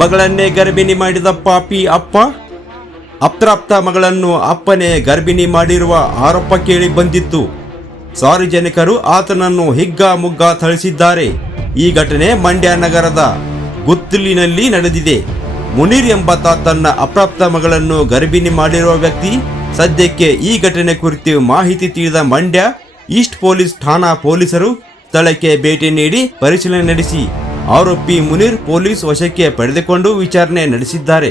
ಮಗಳನ್ನೇ ಗರ್ಭಿಣಿ ಮಾಡಿದ ಪಾಪಿ ಅಪ್ಪ? ಅಪ್ರಾಪ್ತ ಮಗಳನ್ನು ಅಪ್ಪನೇ ಗರ್ಭಿಣಿ ಮಾಡಿರುವ ಆರೋಪ ಕೇಳಿ ಬಂದಿತ್ತು. ಸಾರ್ವಜನಿಕರು ಆತನನ್ನು ಹಿಗ್ಗ ಮುಗ್ಗ ಥಳಿಸಿದ್ದಾರೆ. ಈ ಘಟನೆ ಮಂಡ್ಯ ನಗರದ ಗುತ್ತಲಿನಲ್ಲಿ ನಡೆದಿದೆ. ಮುನೀರ್ ಎಂಬಾತ ತನ್ನ ಅಪ್ರಾಪ್ತ ಮಗಳನ್ನು ಗರ್ಭಿಣಿ ಮಾಡಿರುವ ವ್ಯಕ್ತಿ, ಸದ್ಯಕ್ಕೆ ಈ ಘಟನೆ ಕುರಿತು ಮಾಹಿತಿ ತಿಳಿದ ಮಂಡ್ಯ ಈಸ್ಟ್ ಪೊಲೀಸ್ ಠಾಣಾ ಪೊಲೀಸರು ಸ್ಥಳಕ್ಕೆ ಭೇಟಿ ನೀಡಿ ಪರಿಶೀಲನೆ ನಡೆಸಿ. ಆರೋಪಿ ಮುನೀರ್ ಪೊಲೀಸ್ ವಶಕ್ಕೆ ಪಡೆದುಕೊಂಡು ವಿಚಾರಣೆ ನಡೆಸಿದ್ದಾರೆ.